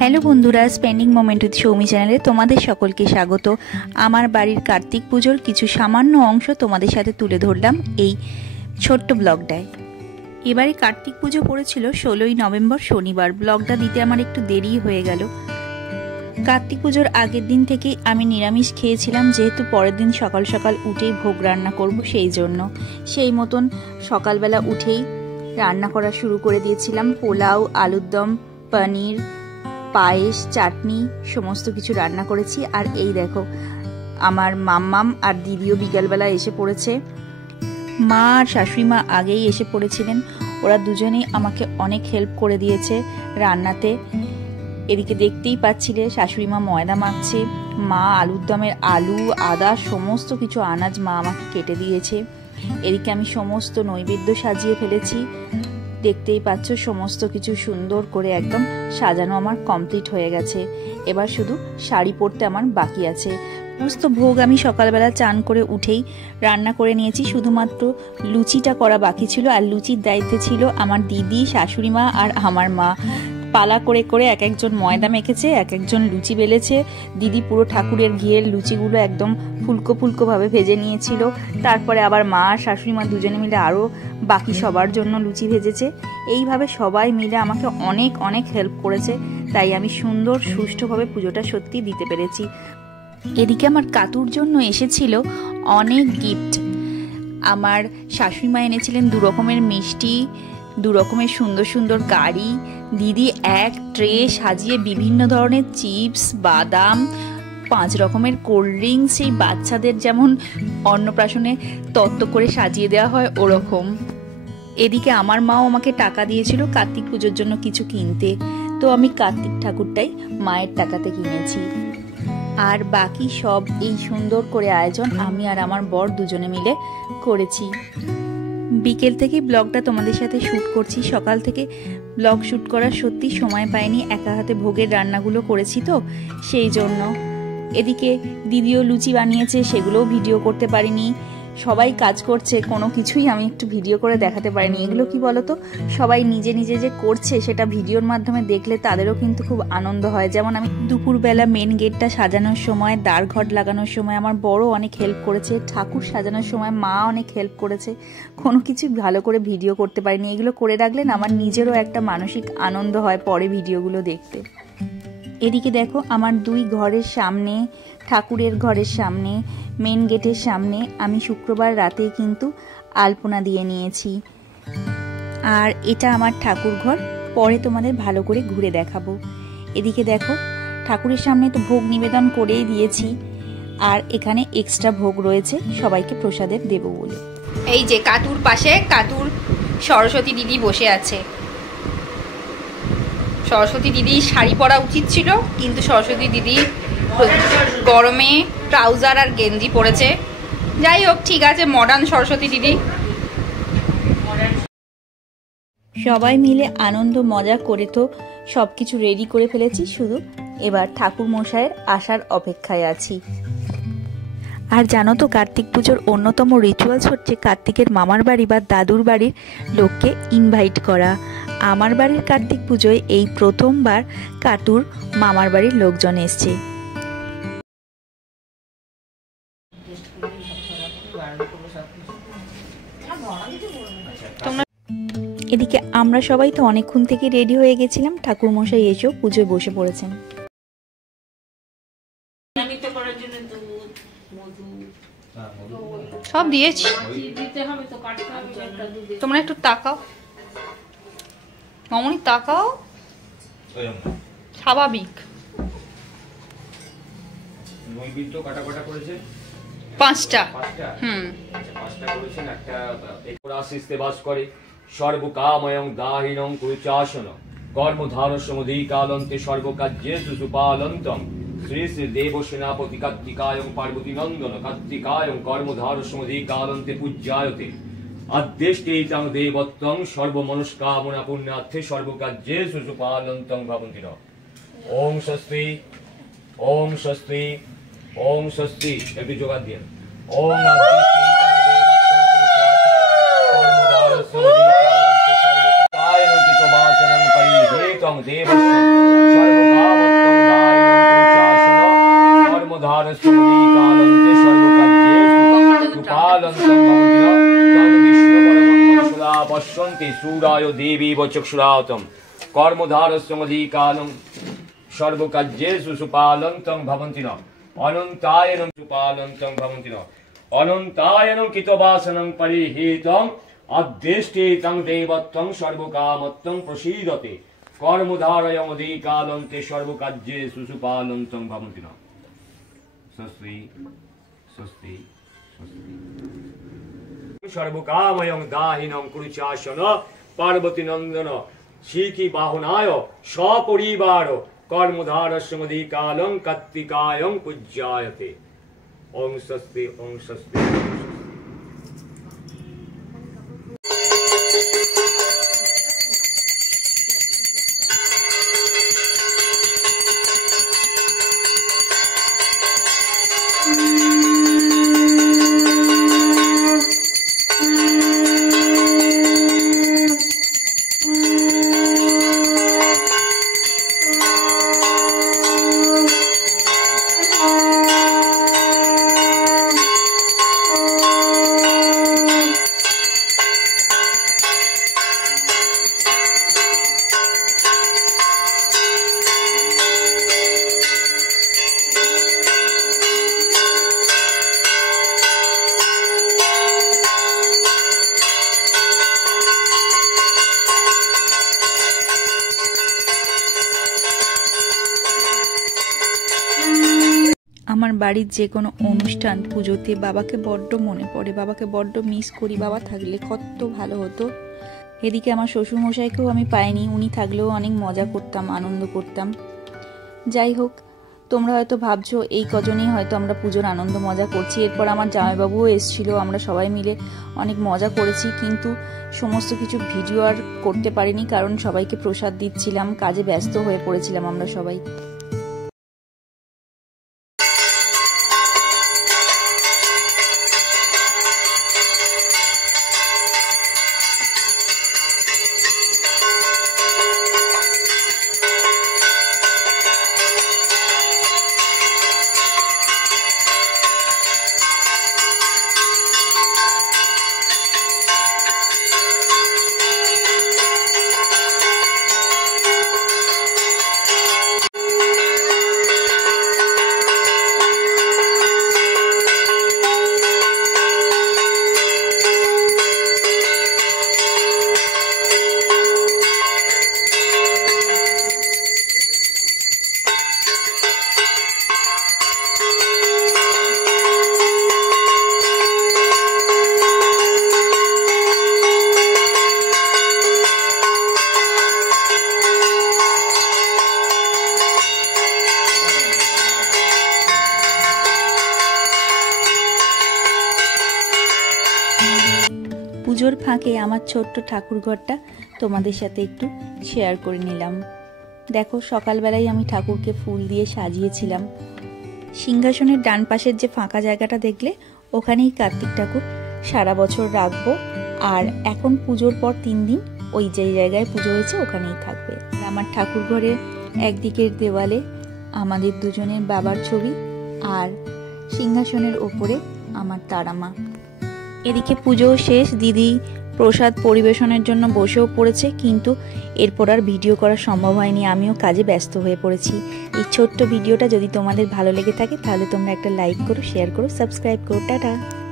Hello বন্ধুরা, spending moment with Soumi চ্যানেলে তোমাদের সকলকে স্বাগত। আমার বাড়ির কার্তিক পুজোর কিছু সামান্য অংশ তোমাদের সাথে তুলে ধরলাম এই ছোট্ট ব্লগটায়। এবারে কার্তিক পুজো পড়েছিল 16ই নভেম্বর শনিবার। ব্লগটা দিতে আমার একটু দেরি হয়ে গেল। কার্তিক পুজোর আগের দিন থেকেই আমি নিরামিষ খেয়েছিলাম, যেহেতু পরের দিন সকাল সকাল উঠেই ভোগ রান্না করব, সেই জন্য সেই মতন সকালবেলা উঠেই রান্না করা শুরু করে দিয়েছিলাম। পোলাও, আলুর দম, পনির, পায়েস, চাটনি সমস্ত কিছু রান্না করেছি। আর এই দেখো আমার মাম্মাম আর দিদিও বিকালবেলা এসে পড়েছে। মা আর শাশুড়ি মা আগেই এসে পড়েছিলেন। ওরা দুজনেই আমাকে অনেক হেল্প করে দিয়েছে রান্নাতে। এদিকে দেখতেই পাচ্ছিলে শাশুড়ি মা ময়দা মাখছে, মা আলুর দমের আলু, আদা সমস্ত কিছু আনাজ মা আমাকে কেটে দিয়েছে। এদিকে আমি সমস্ত নৈবেদ্য সাজিয়ে ফেলেছি। দেখতেই পাচ্ছ সমস্ত কিছু সুন্দর করে একদম সাজানো আমার কমপ্লিট হয়ে গেছে। এবার শুধু শাড়ি পরতে আমার বাকি আছে। সমস্ত ভোগ আমি সকালবেলা চান করে উঠেই রান্না করে নিয়েছি। শুধুমাত্র লুচিটা করা বাকি ছিল, আর লুচির দায়িত্বে ছিল আমার দিদি, শাশুড়ি মা আর আমার মা। পালা করে করে এক একজন ময়দা মেখেছে, এক একজন লুচি বেলেছে। দিদি পুরো ঠাকুরের ঘিয়ের লুচিগুলো একদম ফুলকো ফুলকো ভাবে ভেজে নিয়েছিল। তারপরে আবার মা আর শাশুড়ি মা দুজনে মিলে আরও বাকি সবার জন্য লুচি ভেজেছে। এইভাবে সবাই মিলে আমাকে অনেক অনেক হেল্প করেছে, তাই আমি সুন্দর সুষ্ঠুভাবে পুজোটা সত্যি দিতে পেরেছি। এদিকে আমার কাতুর জন্য এসেছিল অনেক গিফট। আমার শাশুড়ি মা এনেছিলেন 2 রকমের মিষ্টি, 2 রকমের সুন্দর সুন্দর গাড়ি। দিদি এক ট্রে সাজিয়ে বিভিন্ন ধরনের চিপস, বাদাম, 5 রকমের কোল্ড ড্রিঙ্কস, সেই বাচ্চাদের যেমন অন্নপ্রাশনে তত্ত্ব করে সাজিয়ে দেওয়া হয় ওরকম। এদিকে আমার মাও আমাকে টাকা দিয়েছিল কার্তিক পুজোর জন্য কিছু কিনতে, তো আমি কার্তিক ঠাকুরটাই মায়ের টাকাতে কিনেছি। আর বাকি সব এই সুন্দর করে আয়োজন আমি আর আমার বর দুজনে মিলে করেছি। বিকেল থেকে ব্লগটা তোমাদের সাথে শ্যুট করছি। সকাল থেকে ব্লগ শ্যুট করার সত্যি সময় পাইনি, একা হাতে ভোগের রান্নাগুলো করেছি তো সেই জন্য। এদিকে দিদিও লুচি বানিয়েছে, সেগুলোও ভিডিও করতে পারিনি। সবাই কাজ করছে, কোনো কিছুই আমি একটু ভিডিও করে দেখাতে পারিনি। এগুলো কি বলতো, সবাই নিজে নিজে যে করছে সেটা ভিডিওর মাধ্যমে দেখলে তাদেরও কিন্তু খুব আনন্দ হয়। যেমন আমি দুপুরবেলা মেন গেটটা সাজানোর সময়, দ্বারঘট লাগানোর সময় আমার বড় অনেক হেল্প করেছে, ঠাকুর সাজানোর সময় মা অনেক হেল্প করেছে। কোনো কিছু ভালো করে ভিডিও করতে পারিনি। এগুলো করে রাখলে না আমার নিজেরও একটা মানসিক আনন্দ হয় পরে ভিডিওগুলো দেখতে। এদিকে দেখো আমার 2 ঘরের সামনে, ঠাকুরের ঘরের সামনে, মেন গেটের সামনে আমি শুক্রবার রাতে কিন্তু আলপনা দিয়ে নিয়েছি। আর এটা আমার ঠাকুর ঘর, পরে তোমাদের ভালো করে ঘুরে দেখাবো। এদিকে দেখো ঠাকুরের সামনে তো ভোগ নিবেদন করেই দিয়েছি, আর এখানে এক্সট্রা ভোগ রয়েছে সবাইকে প্রসাদের দেব বলে। এই যে কাতুর পাশে কাতুর সরস্বতী দিদি বসে আছে। সরস্বতী দিদি শাড়ি পরা উচিত ছিল, কিন্তু সরস্বতী দিদি গরমে ট্রাউজার আর গেঞ্জি পরেছে। যাই হোক, ঠিক আছে, মডার্ন সরস্বতী দিদি। সবাই মিলে আনন্দ মজা করে তো সবকিছু রেডি করে ফেলেছি, শুধু এবার ঠাকুর মশাইয়ের আসার অপেক্ষায় আছি। আর জানো তো কার্তিক পুজোর অন্যতম রিচুয়ালস হচ্ছে কার্তিকের মামার বাড়ি বা দাদুর বাড়ির লোককে ইনভাইট করা। আমার বাড়ির কার্তিক পুজোয় এই প্রথমবার কাটুর মামার বাড়ির লোকজন এসছে। এদিকে আমরা সবাই তো অনেকক্ষণ থেকে রেডি হয়ে গেছিলাম। ঠাকুর মশাই এসেও পুজোয় বসে পড়েছেন। সব দিয়েছি, তোমরা একটু তাকাও মামনি, তাকাও, স্বাভাবিক। 5টা সর্বকাময়ং দাহিনং কুচাসন কর্মধারসমধিকালন্তে সর্বকার্যেষু সুপালন্তং শ্রী শ্রী দেব সেনাপতি কার্তিকায়ং পার্বতী নন্দন কার্তিকায়ং কর্মধারসমধিকালন্তে পূজ্যায়তে আদ্যেষ্টেতং দেবত্বং সর্বমনস্কামনা পুণ্যার্থে সর্বকার্যেষু সুপালন্তং ভবন্তি নঃ। ওম স্বস্তি, ওম স্বস্তি, ওম স্বস্তি। একটু জোগাড় দিয়ে ওম দেবস্য সর্বকাম পশ্যন্তে সূরায় দেবীব চক্ষুরাতম কর্মধারস্যমধিকালং সর্বকার্যেষু সুপালন্তং ভবন্তি ন অনন্তায়নং সুপালন্তং ভবন্তি ন অনন্তায়নং কিতবাসনং পরিহিতং অদ্দেষ্টে তং দেবত্বং সর্বকামত্বং প্রসীদতে কর্মধারয়মধিকালন্তে সর্বকার্যেষু সুপালন্তং ভবন্তি ন স্বস্তি স্বস্তি স্বস্তি সর্বকাময়ং দাহিনং কুরুচাসন পার্বতী নন্দন শিখি বাহনায় সপরিবার কর্মধারস্যমধিকালং কার্তিকায়ং পূজ্যায়তে ওং স্বস্তি ওং স্বস্তি। আমার বাড়ির যে কোনো অনুষ্ঠান পুজোতে বাবাকে বড্ড মনে পড়ে, বাবাকে বড্ড মিস করি। বাবা থাকলে কত ভালো হতো। এদিকে আমার শ্বশুরমশাইকেও আমি পাইনি, উনি থাকলেও অনেক মজা করতাম, আনন্দ করতাম। যাই হোক, তোমরা হয়তো ভাবছো এই কজনেই হয়তো আমরা পুজোর আনন্দ মজা করছি। এরপর আমার জামাইবাবুও এসেছিল, আমরা সবাই মিলে অনেক মজা করেছি, কিন্তু সমস্ত কিছু ভিডিও আর করতে পারিনি, কারণ সবাইকে প্রসাদ দিচ্ছিলাম, কাজে ব্যস্ত হয়ে পড়েছিলাম আমরা সবাই। পুজোর ফাঁকে আমার ছোট্ট ঠাকুরঘরটা তোমাদের সাথে একটু শেয়ার করে নিলাম। দেখো, সকালবেলায় আমি ঠাকুরকে ফুল দিয়ে সাজিয়েছিলাম। সিংহাসনের ডান পাশের যে ফাঁকা জায়গাটা দেখলে, ওখানেই কার্তিক ঠাকুর সারা বছর রাখবো। আর এখন পুজোর পর 3 দিন ওই যে জায়গায় পুজো হয়েছে ওখানেই থাকবে। আমার ঠাকুর ঘরের একদিকের দেওয়ালে আমাদের দুজনের বাবার ছবি, আর সিংহাসনের ওপরে আমার তারামা। এদিকে পুজো শেষ, দিদি প্রসাদ পরিবেশনের জন্য বসেও পড়েছে, কিন্তু এরপর আর ভিডিও করা সম্ভব হয়নি, আমিও কাজে ব্যস্ত হয়ে পড়েছি। এই ছোট্ট ভিডিওটা যদি তোমাদের ভালো লেগে থাকে তাহলে তোমরা একটা লাইক করো, শেয়ার করো, সাবস্ক্রাইব করো। টাটা।